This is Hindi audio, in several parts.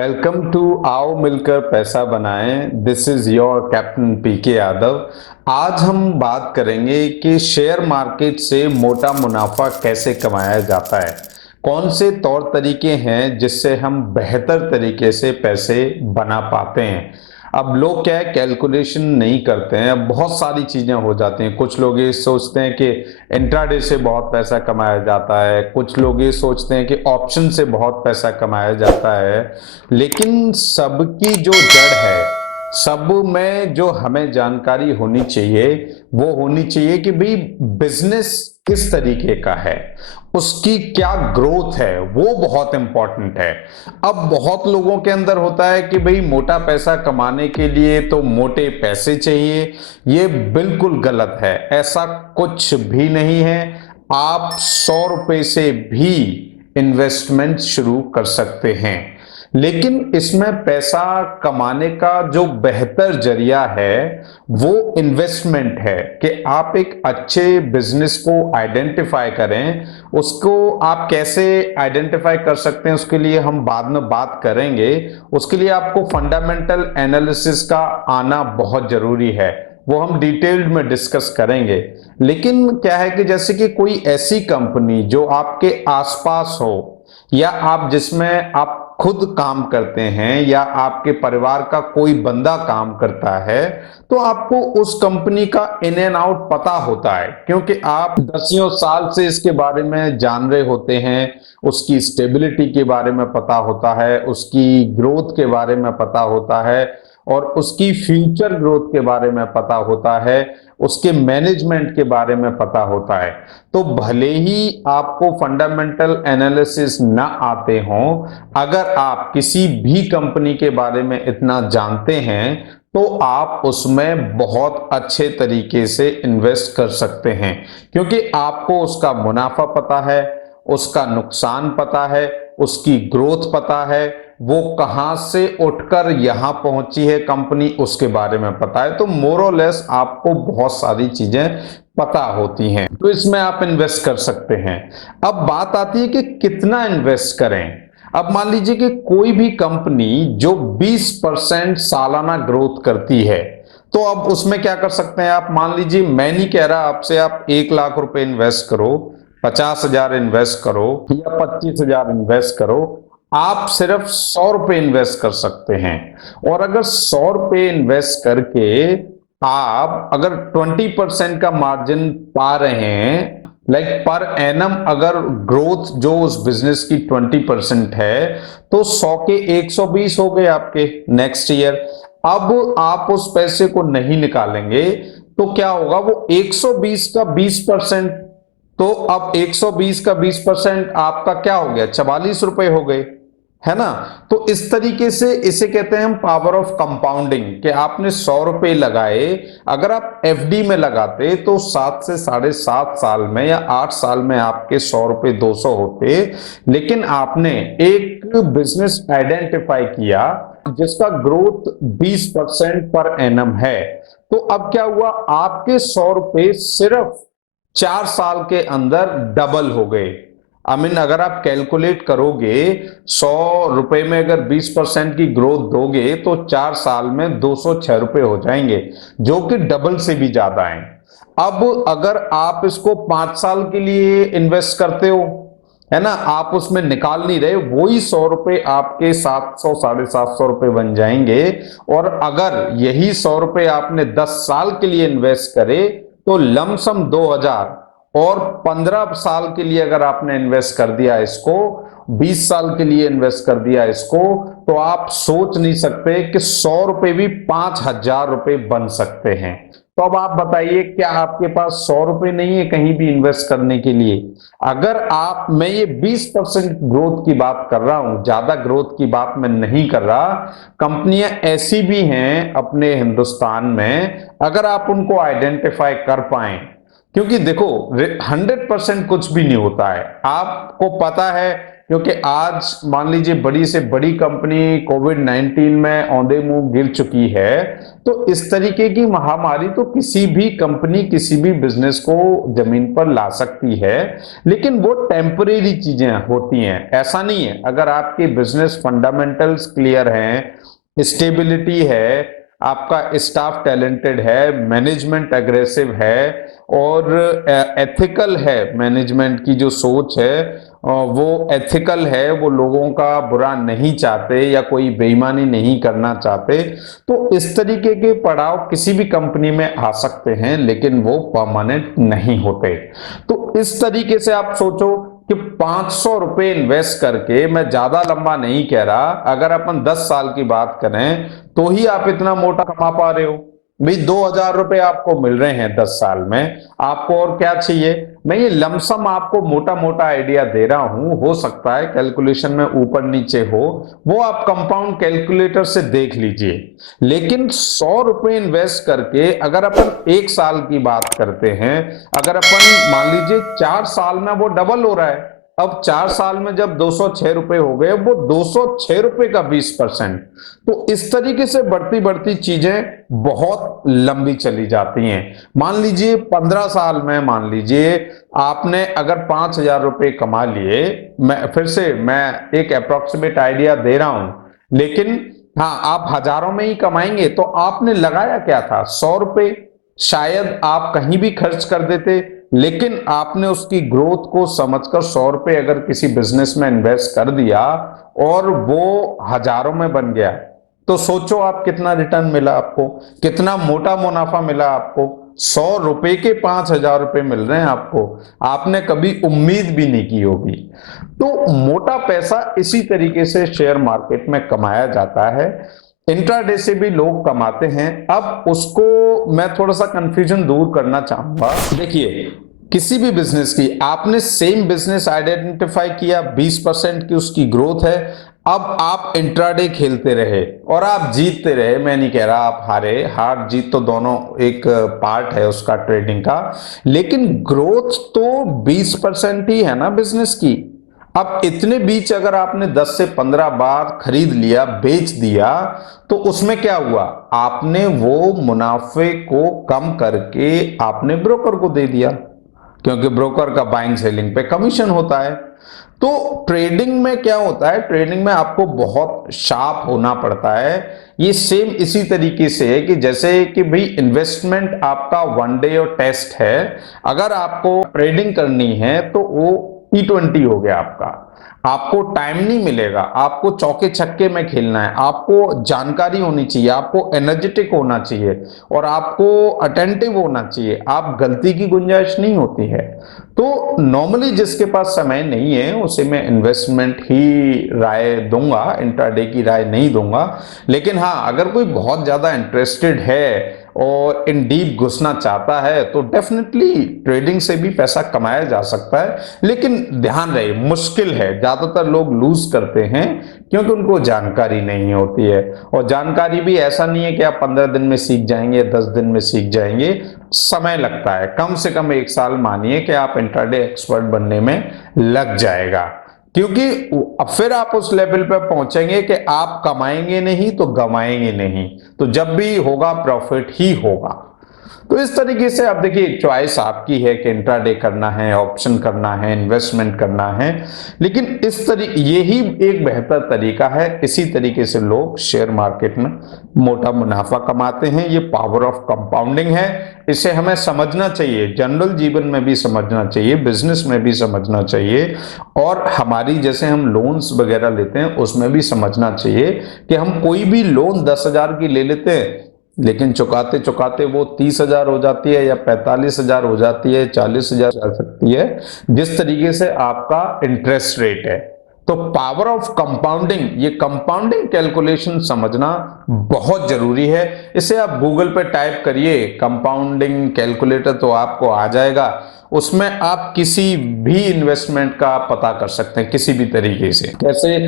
वेलकम टू आओ मिलकर पैसा बनाएं। दिस इज योर कैप्टन पीके यादव। आज हम बात करेंगे कि शेयर मार्केट से मोटा मुनाफा कैसे कमाया जाता है। कौन से तौर तरीके हैं जिससे हम बेहतर तरीके से पैसे बना पाते हैं। अब लोग क्या है, कैलकुलेशन नहीं करते हैं। अब बहुत सारी चीजें हो जाती हैं। कुछ लोग ये सोचते हैं कि इंट्राडे से बहुत पैसा कमाया जाता है, कुछ लोग ये सोचते हैं कि ऑप्शन से बहुत पैसा कमाया जाता है। लेकिन सबकी जो जड़ है, सब में जो हमें जानकारी होनी चाहिए वो होनी चाहिए कि भाई बिजनेस किस तरीके का है, उसकी क्या ग्रोथ है, वो बहुत इंपॉर्टेंट है। अब बहुत लोगों के अंदर होता है कि भाई मोटा पैसा कमाने के लिए तो मोटे पैसे चाहिए। ये बिल्कुल गलत है, ऐसा कुछ भी नहीं है। आप 100 रुपए से भी इन्वेस्टमेंट शुरू कर सकते हैं, लेकिन इसमें पैसा कमाने का जो बेहतर जरिया है वो इन्वेस्टमेंट है कि आप एक अच्छे बिजनेस को आइडेंटिफाई करें। उसको आप कैसे आइडेंटिफाई कर सकते हैं उसके लिए हम बाद में बात करेंगे। उसके लिए आपको फंडामेंटल एनालिसिस का आना बहुत जरूरी है, वो हम डिटेल्ड में डिस्कस करेंगे। लेकिन क्या है कि जैसे कि कोई ऐसी कंपनी जो आपके आसपास हो, या आप जिसमें आप खुद काम करते हैं, या आपके परिवार का कोई बंदा काम करता है, तो आपको उस कंपनी का इन एंड आउट पता होता है, क्योंकि आप दसियों साल से इसके बारे में जान रहे होते हैं। उसकी स्टेबिलिटी के बारे में पता होता है, उसकी ग्रोथ के बारे में पता होता है, और उसकी फ्यूचर ग्रोथ के बारे में पता होता है, उसके मैनेजमेंट के बारे में पता होता है। तो भले ही आपको फंडामेंटल एनालिसिस ना आते हों, अगर आप किसी भी कंपनी के बारे में इतना जानते हैं तो आप उसमें बहुत अच्छे तरीके से इन्वेस्ट कर सकते हैं, क्योंकि आपको उसका मुनाफा पता है, उसका नुकसान पता है, उसकी ग्रोथ पता है, वो कहां से उठकर यहां पहुंची है कंपनी, उसके बारे में पता है। तो मोर और लेस आपको बहुत सारी चीजें पता होती हैं, तो इसमें आप इन्वेस्ट कर सकते हैं। अब बात आती है कि कितना इन्वेस्ट करें। अब मान लीजिए कि कोई भी कंपनी जो 20% सालाना ग्रोथ करती है, तो अब उसमें क्या कर सकते हैं आप। मान लीजिए, मैं नहीं कह रहा आपसे आप 1 लाख रुपए इन्वेस्ट करो, 50,000 इन्वेस्ट करो, या 25,000 इन्वेस्ट करो। आप सिर्फ 100 रुपए इन्वेस्ट कर सकते हैं। और अगर 100 रुपए इन्वेस्ट करके आप अगर 20% का मार्जिन पा रहे हैं, लाइक पर एनम, अगर ग्रोथ जो उस बिजनेस की 20% है, तो 100 के 120 हो गए आपके नेक्स्ट ईयर। अब आप उस पैसे को नहीं निकालेंगे तो क्या होगा, वो 120 का 20%, तो अब 120 का 20% आपका क्या हो गया, 44 रुपए हो गए, है ना। तो इस तरीके से इसे कहते हैं हम पावर ऑफ कंपाउंडिंग, कि आपने 100 रुपए लगाए, अगर आप एफडी में लगाते तो 7 से 7.5 साल में या 8 साल में आपके 100 रुपए 200 होते। लेकिन आपने एक बिजनेस आइडेंटिफाई किया जिसका ग्रोथ 20% पर एनम है, तो अब क्या हुआ, आपके 100 रुपए सिर्फ 4 साल के अंदर डबल हो गए। अगर आप कैलकुलेट करोगे, 100 रुपए में अगर 20% की ग्रोथ दोगे तो 4 साल में 206 रुपए हो जाएंगे, जो कि डबल से भी ज्यादा है। अब अगर आप इसको 5 साल के लिए इन्वेस्ट करते हो, है ना, आप उसमें निकाल नहीं रहे, वही 100 रुपए आपके 700 750 रुपए बन जाएंगे। और अगर यही 100 रुपए आपने 10 साल के लिए इन्वेस्ट करे तो लमसम 2,000, और 15 साल के लिए अगर आपने इन्वेस्ट कर दिया इसको, 20 साल के लिए इन्वेस्ट कर दिया इसको, तो आप सोच नहीं सकते कि 100 रुपए भी 5,000 रुपए बन सकते हैं। तो अब आप बताइए, क्या आपके पास 100 रुपए नहीं है कहीं भी इन्वेस्ट करने के लिए। अगर आप, मैं ये 20% ग्रोथ की बात कर रहा हूं, ज्यादा ग्रोथ की बात मैं नहीं कर रहा। कंपनियां ऐसी भी हैं अपने हिंदुस्तान में, अगर आप उनको आइडेंटिफाई कर पाए, क्योंकि देखो 100% कुछ भी नहीं होता है। आपको पता है क्योंकि आज मान लीजिए बड़ी से बड़ी कंपनी कोविड-19 में औंधे मुंह गिर चुकी है, तो इस तरीके की महामारी तो किसी भी कंपनी किसी भी बिजनेस को जमीन पर ला सकती है, लेकिन वो टेम्परेरी चीजें होती हैं। ऐसा नहीं है, अगर आपके बिजनेस फंडामेंटल्स क्लियर हैं, स्टेबिलिटी है, आपका स्टाफ टैलेंटेड है, मैनेजमेंट एग्रेसिव है और एथिकल है, मैनेजमेंट की जो सोच है वो एथिकल है, वो लोगों का बुरा नहीं चाहते या कोई बेईमानी नहीं करना चाहते, तो इस तरीके के पड़ाव किसी भी कंपनी में आ सकते हैं, लेकिन वो परमानेंट नहीं होते। तो इस तरीके से आप सोचो कि 500 रुपए इन्वेस्ट करके, मैं ज्यादा लंबा नहीं कह रहा, अगर अपन 10 साल की बात करें तो ही आप इतना मोटा कमा पा रहे हो। भाई 2000 रुपए आपको मिल रहे हैं 10 साल में, आपको और क्या चाहिए? मैं ये लमसम आपको मोटा मोटा आइडिया दे रहा हूं, हो सकता है कैलकुलेशन में ऊपर नीचे हो, वो आप कंपाउंड कैलकुलेटर से देख लीजिए। लेकिन 100 रुपए इन्वेस्ट करके अगर अपन 1 साल की बात करते हैं, अगर अपन मान लीजिए 4 साल में वो डबल हो रहा है, अब 4 साल में जब 206 रुपए हो गए, वो 206 रुपए का 20%। तो इस तरीके से बढ़ती बढ़ती चीजें बहुत लंबी चली जाती हैं। मान लीजिए 15 साल में, मान लीजिए आपने अगर 5,000 रुपए कमा लिए, मैं एक अप्रोक्सीमेट आइडिया दे रहा हूं, लेकिन हाँ, आप हजारों में ही कमाएंगे, तो आपने लगाया क्या था? 100 रुपए। शायद आप कहीं भी खर्च कर देते, लेकिन आपने उसकी ग्रोथ को समझकर 100 रुपए अगर किसी बिजनेस में इन्वेस्ट कर दिया और वो हजारों में बन गया, तो सोचो आप कितना रिटर्न मिला आपको, कितना मोटा मुनाफा मिला आपको। 100 रुपए के 5,000 रुपए मिल रहे हैं आपको, आपने कभी उम्मीद भी नहीं की होगी। तो मोटा पैसा इसी तरीके से शेयर मार्केट में कमाया जाता है, इंट्राडे से भी लोग कमाते हैं। अब उसको मैं थोड़ा सा कंफ्यूजन दूर करना चाहूंगा। देखिए, किसी भी बिजनेस की, आपने सेम बिजनेस आइडेंटिफाई किया, 20% की उसकी ग्रोथ है, अब आप इंट्राडे खेलते रहे और आप जीतते रहे, मैं नहीं कह रहा आप हारे, हार जीत तो दोनों एक पार्ट है उसका ट्रेडिंग का, लेकिन ग्रोथ तो 20% ही है ना बिजनेस की। अब इतने बीच अगर आपने 10 से 15 बार खरीद लिया, बेच दिया, तो उसमें क्या हुआ? आपने वो मुनाफे को कम करके आपने ब्रोकर को दे दिया, क्योंकि ब्रोकर का बाइंग सेलिंग पे कमीशन होता है। तो ट्रेडिंग में क्या होता है? ट्रेडिंग में आपको बहुत शार्प होना पड़ता है। ये सेम इसी तरीके से है कि जैसे कि भाई इन्वेस्टमेंट आपका वन डे और टेस्ट है, अगर आपको ट्रेडिंग करनी है तो वो T20 हो गया आपका, आपको टाइम नहीं मिलेगा, आपको चौके छक्के में खेलना है, आपको जानकारी होनी चाहिए, आपको एनर्जेटिक होना चाहिए और आपको अटेंटिव होना चाहिए, आप गलती की गुंजाइश नहीं होती है। तो नॉर्मली जिसके पास समय नहीं है उसे मैं इन्वेस्टमेंट ही राय दूंगा, इंट्राडे की राय नहीं दूंगा। लेकिन हाँ, अगर कोई बहुत ज्यादा इंटरेस्टेड है और इन डीप घुसना चाहता है तो डेफिनेटली ट्रेडिंग से भी पैसा कमाया जा सकता है, लेकिन ध्यान रहे मुश्किल है, ज्यादातर लोग लूज करते हैं क्योंकि उनको जानकारी नहीं होती है। और जानकारी भी ऐसा नहीं है कि आप 15 दिन में सीख जाएंगे, 10 दिन में सीख जाएंगे, समय लगता है, कम से कम 1 साल मानिए कि आप इंट्राडे एक्सपर्ट बनने में लग जाएगा। क्योंकि अब फिर आप उस लेवल पर पहुंचेंगे कि आप कमाएंगे नहीं तो गमाएंगे नहीं, तो जब भी होगा प्रॉफिट ही होगा। तो इस तरीके से आप देखिए, चॉइस आपकी है कि इंट्राडे करना है, ऑप्शन करना है, इन्वेस्टमेंट करना है, लेकिन इस तरीके यही एक बेहतर तरीका है। इसी तरीके से लोग शेयर मार्केट में मोटा मुनाफा कमाते हैं। ये पावर ऑफ कंपाउंडिंग है, इसे हमें समझना चाहिए, जनरल जीवन में भी समझना चाहिए, बिजनेस में भी समझना चाहिए, और हमारी जैसे हम लोन्स वगैरह लेते हैं उसमें भी समझना चाहिए कि हम कोई भी लोन 10,000 की ले लेते हैं, लेकिन चुकाते चुकाते वो 30,000 हो जाती है या 45,000 हो जाती है, 40,000 जा सकती है, जिस तरीके से आपका इंटरेस्ट रेट है। तो पावर ऑफ कंपाउंडिंग, ये कंपाउंडिंग कैलकुलेशन समझना बहुत जरूरी है। इसे आप गूगल पे टाइप करिए कंपाउंडिंग कैलकुलेटर, तो आपको आ जाएगा। उसमें आप किसी भी इन्वेस्टमेंट का पता कर सकते हैं किसी भी तरीके से। कैसे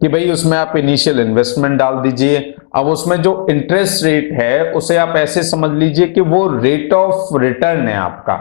कि भाई उसमें आप इनिशियल इन्वेस्टमेंट डाल दीजिए, अब उसमें जो इंटरेस्ट रेट है उसे आप ऐसे समझ लीजिए कि वो रेट ऑफ रिटर्न है आपका।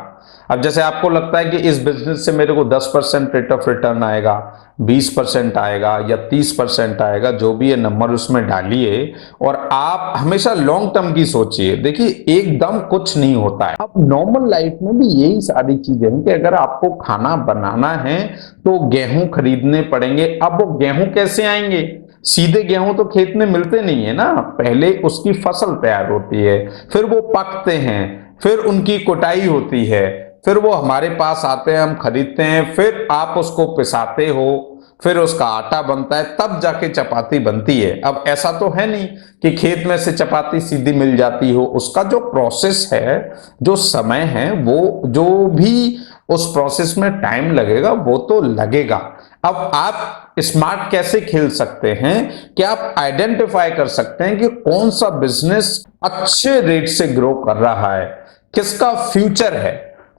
अब जैसे आपको लगता है कि इस बिजनेस से मेरे को 10% रेट ऑफ रिटर्न आएगा, 20% आएगा या 30% आएगा, जो भी ये नंबर उसमें डालिए और आप हमेशा लॉन्ग टर्म की सोचिए। देखिए एकदम कुछ नहीं होता है। अब नॉर्मल लाइफ में भी यही सारी चीजें हैं कि अगर आपको खाना बनाना है तो गेहूं खरीदने पड़ेंगे। अब वो गेहूं कैसे आएंगे? सीधे गेहूं तो खेत में मिलते नहीं है ना, पहले उसकी फसल तैयार होती है, फिर वो पकते हैं, फिर उनकी कुटाई होती है, फिर वो हमारे पास आते हैं, हम खरीदते हैं, फिर आप उसको पिसाते हो, फिर उसका आटा बनता है, तब जाके चपाती बनती है। अब ऐसा तो है नहीं कि खेत में से चपाती सीधी मिल जाती हो, उसका जो प्रोसेस है, जो समय है, वो जो भी उस प्रोसेस में टाइम लगेगा वो तो लगेगा। अब आप स्मार्ट कैसे खेल सकते हैं कि आप आइडेंटिफाई कर सकते हैं कि कौन सा बिजनेस अच्छे रेट से ग्रो कर रहा है, किसका फ्यूचर है।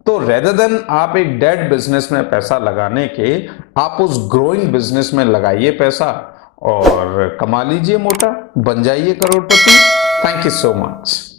तो रेदर देन आप एक डेड बिजनेस में पैसा लगाने के, आप उस ग्रोइंग बिजनेस में लगाइए पैसा और कमा लीजिए मोटा, बन जाइए करोड़पति। Thank you so much.